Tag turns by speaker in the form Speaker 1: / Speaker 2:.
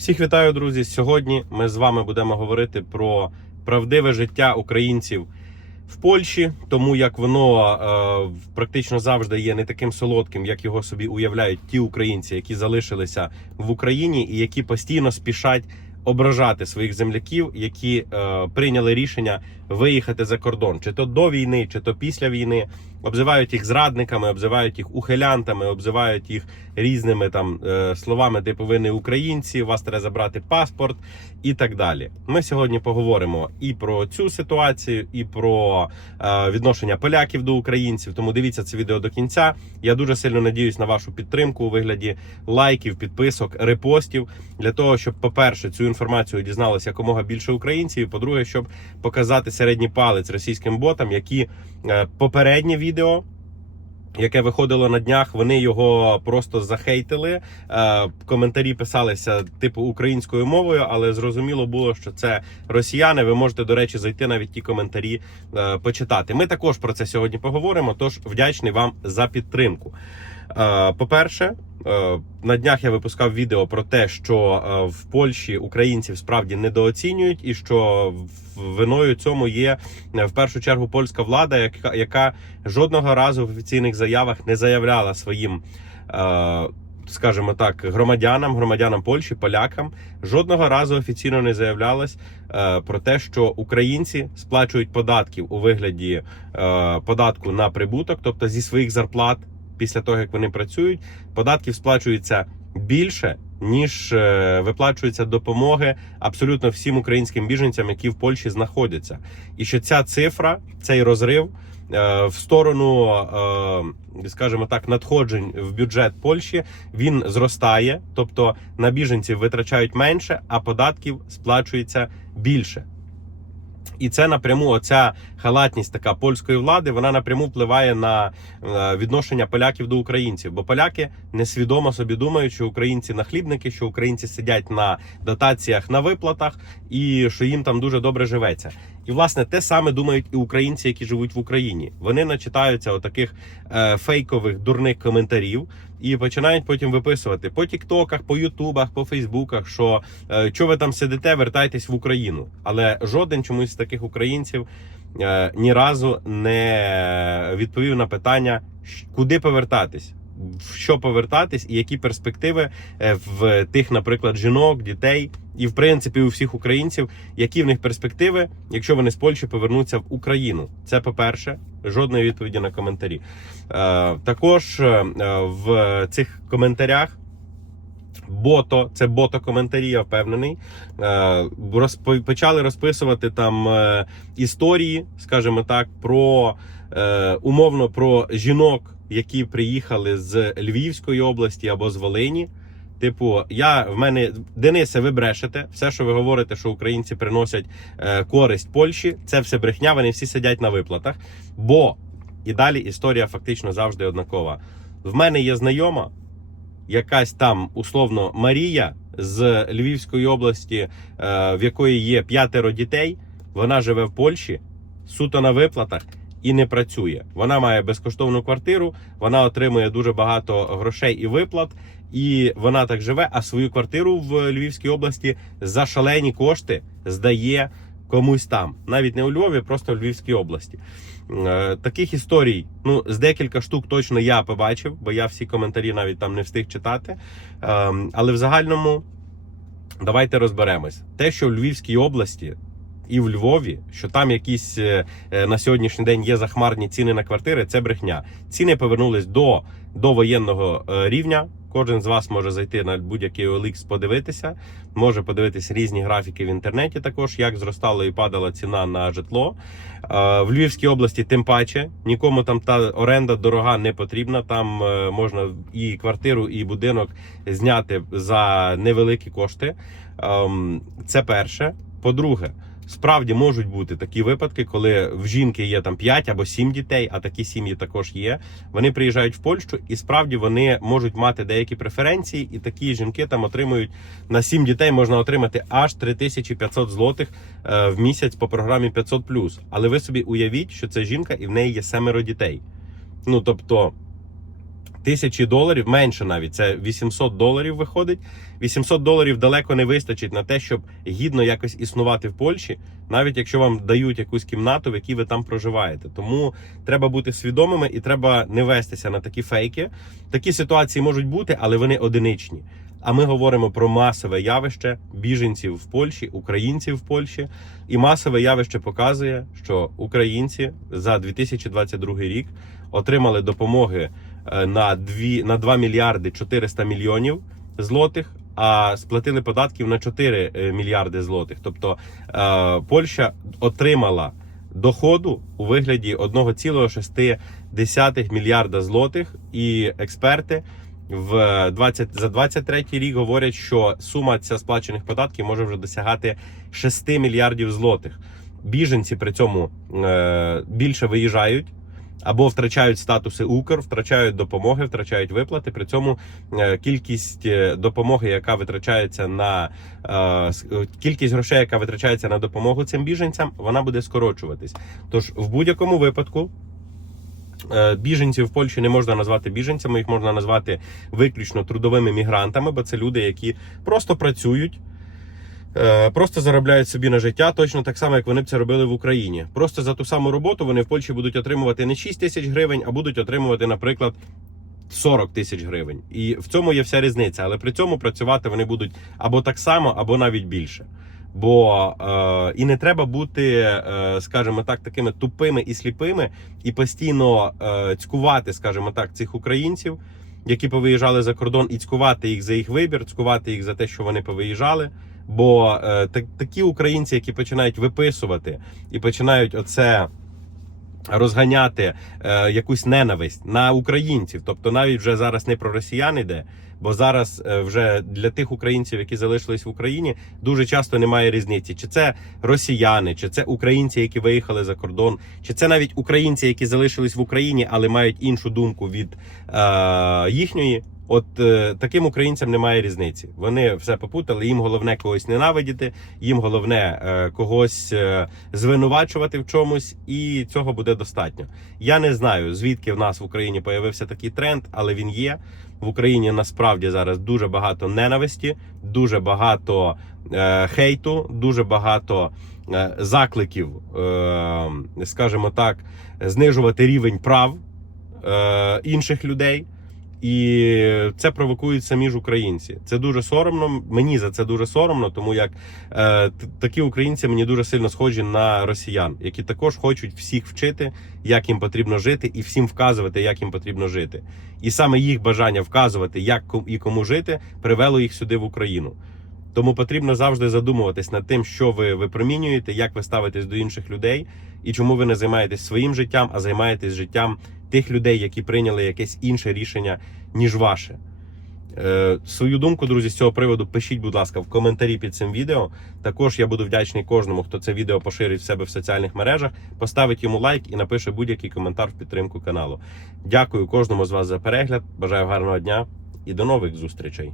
Speaker 1: Всіх вітаю, друзі. Сьогодні ми з вами будемо говорити про правдиве життя українців в Польщі, тому як воно е, практично завжди є не таким солодким, як його собі уявляють ті українці, які залишилися в Україні і які постійно спішать ображати своїх земляків, які е, прийняли рішення виїхати за кордон, чи то до війни, чи то після війни. Обзивають їх зрадниками, обзивають їх ухилянтами, обзивають їх різними там е, словами, типу ви не українці, у вас треба забрати паспорт і так далі. Ми сьогодні поговоримо і про цю ситуацію, і про е, відношення поляків до українців. Тому дивіться це відео до кінця. Я дуже сильно надіюсь на вашу підтримку у вигляді лайків, підписок, репостів для того, щоб, по-перше, цю інформацію дізналося якомога більше українців. і, По-друге, щоб показати середній палець російським ботам, які е, попереднє відео. Яке виходило на днях, вони його просто захейтили. Е, коментарі писалися типу українською мовою, але зрозуміло було, що це росіяни. Ви можете, до речі, зайти навіть ті коментарі е, почитати. Ми також про це сьогодні поговоримо. Тож вдячний вам за підтримку. Е, По-перше, на днях я випускав відео про те, що е, в Польщі українців справді недооцінюють, і що виною цьому є е, в першу чергу польська влада, яка, яка жодного разу в офіційних заявах не заявляла своїм. е, Скажімо так, громадянам, громадянам Польщі, полякам жодного разу офіційно не заявлялось е, про те, що українці сплачують податків у вигляді е, податку на прибуток, тобто зі своїх зарплат після того, як вони працюють, податків сплачується більше, ніж е, виплачується допомоги абсолютно всім українським біженцям, які в Польщі знаходяться. І що ця цифра, цей розрив е, в сторону, е, скажімо так, надходжень в бюджет Польщі він зростає, тобто на біженців витрачають менше, а податків сплачується більше. І це напряму оця халатність така польської влади, вона напряму впливає на е, відношення поляків до українців. Бо поляки несвідомо собі думають, що українці нахлібники, що українці сидять на дотаціях на виплатах, і що їм там дуже добре живеться. І власне те саме думають і українці, які живуть в Україні. Вони начитаються отаких е, фейкових дурних коментарів і починають потім виписувати по Тіктоках, по Ютубах, по Фейсбуках, що е, що ви там сидите, вертайтесь в Україну. Але жоден чомусь з таких українців е, ні разу не відповів на питання, куди повертатись. В що повертатись, і які перспективи е, в тих, наприклад, жінок, дітей, і в принципі у всіх українців, які в них перспективи, якщо вони з Польщі повернуться в Україну. Це по-перше, жодної відповіді на коментарі. Е, також е, в цих коментарях. Бото, це бото коментарі, я впевнений. Е, розпо- почали розписувати там е, історії, скажімо так, про е, умовно про жінок, які приїхали з Львівської області або з Волині. Типу, я в мене Денисе, ви брешете. Все, що ви говорите, що українці приносять е, користь Польщі, це все брехня. Вони всі сидять на виплатах. Бо і далі історія фактично завжди однакова. В мене є знайома, якась там условно Марія з Львівської області, е, в якої є п'ятеро дітей. Вона живе в Польщі суто на виплатах і не працює. Вона має безкоштовну квартиру, вона отримує дуже багато грошей і виплат, і вона так живе. А свою квартиру в Львівській області за шалені кошти здає комусь там, навіть не у Львові, просто в Львівській області. Е, Таких історій, ну з декілька штук точно я побачив, бо я всі коментарі навіть там не встиг читати. Ем, Але в загальному давайте розберемось. Те, що в Львівській області і в Львові, що там якісь е, е, на сьогоднішній день є захмарні ціни на квартири, це брехня. Ціни повернулись до, до воєнного е, рівня. Кожен з вас може зайти на будь-який OLX, подивитися, може подивитися різні графіки в інтернеті. Також як зростала і падала ціна на житло. В Львівській області, тим паче, нікому там та оренда дорога не потрібна. Там можна і квартиру, і будинок зняти за невеликі кошти. Ем, Це перше. По-друге, справді можуть бути такі випадки, коли в жінки є там 5 або 7 дітей, а такі сім'ї також є. Вони приїжджають в Польщу, і справді вони можуть мати деякі преференції, і такі жінки там отримують на 7 дітей можна отримати аж 3500 злотих е, в місяць по програмі 500+. Але ви собі уявіть, що це жінка і в неї є семеро дітей. Ну тобто. Тисячі доларів, менше навіть це 800 доларів виходить. 800 доларів далеко не вистачить на те, щоб гідно якось існувати в Польщі, навіть якщо вам дають якусь кімнату, в якій ви там проживаєте. Тому треба бути свідомими і треба не вестися на такі фейки. Такі ситуації можуть бути, але вони одиничні. А ми говоримо про масове явище біженців в Польщі, українців в Польщі. І масове явище показує, що українці за 2022 рік отримали допомоги на 2, на 2 мільярди 400 мільйонів злотих, а сплатили податків на 4 е, мільярди злотих. Тобто е, Польща отримала доходу у вигляді 1,6 мільярда злотих, і експерти в 20, за 23 рік говорять, що сума ця сплачених податків може вже досягати 6 мільярдів злотих. Біженці при цьому е, більше виїжджають. Або втрачають статуси Укр, втрачають допомоги, втрачають виплати. При цьому е, кількість е, допомоги, яка витрачається на е, кількість грошей, яка витрачається на допомогу цим біженцям, вона буде скорочуватись. Тож в будь-якому випадку Біженців в Польщі не можна назвати біженцями, їх можна назвати виключно трудовими мігрантами, бо це люди, які просто працюють, просто заробляють собі на життя, точно так само, як вони б це робили в Україні. Просто за ту саму роботу вони в Польщі будуть отримувати не 6 тисяч гривень, а будуть отримувати, наприклад. 40 тисяч гривень, і в цьому є вся різниця. Але при цьому працювати вони будуть або так само, або навіть більше. Бо е, і не треба бути, е, скажімо так, такими тупими і сліпими, і постійно е, цькувати, скажімо так, цих українців, які повиїжджали за кордон, і цькувати їх за їх вибір, цькувати їх за те, що вони повиїжджали. Бо е, так, такі українці, які починають виписувати і починають оце розганяти е, якусь ненависть на українців, тобто навіть вже зараз не про росіян іде, бо зараз е, вже для тих українців, які залишились в Україні, дуже часто немає різниці, чи це росіяни, чи це українці, які виїхали за кордон, чи це навіть українці, які залишились в Україні, але мають іншу думку від е, їхньої. От е, таким українцям немає різниці. Вони все попутали. Їм головне когось ненавидіти, їм головне е, когось е, звинувачувати в чомусь, і цього буде достатньо. Я не знаю звідки в нас в Україні появився такий тренд, але він є. В Україні насправді зараз дуже багато ненависті, дуже багато е, хейту, дуже багато е, закликів, е, скажімо так, знижувати рівень прав е, інших людей. І це провокують самі ж українці. Це дуже соромно. Мені за це дуже соромно, тому як е, такі українці мені дуже сильно схожі на росіян, які також хочуть всіх вчити, як їм потрібно жити, і всім вказувати, як їм потрібно жити. І саме їх бажання вказувати, як і кому жити, привело їх сюди в Україну. Тому потрібно завжди задумуватись над тим, що ви випромінюєте, як ви ставитесь до інших людей, і чому ви не займаєтесь своїм життям, а займаєтесь життям тих людей, які прийняли якесь інше рішення, ніж ваше. Е, свою думку, друзі, з цього приводу пишіть, будь ласка, в коментарі під цим відео. Також я буду вдячний кожному, хто це відео поширить в себе в соціальних мережах, поставить йому лайк і напише будь-який коментар в підтримку каналу. Дякую кожному з вас за перегляд. Бажаю гарного дня і до нових зустрічей.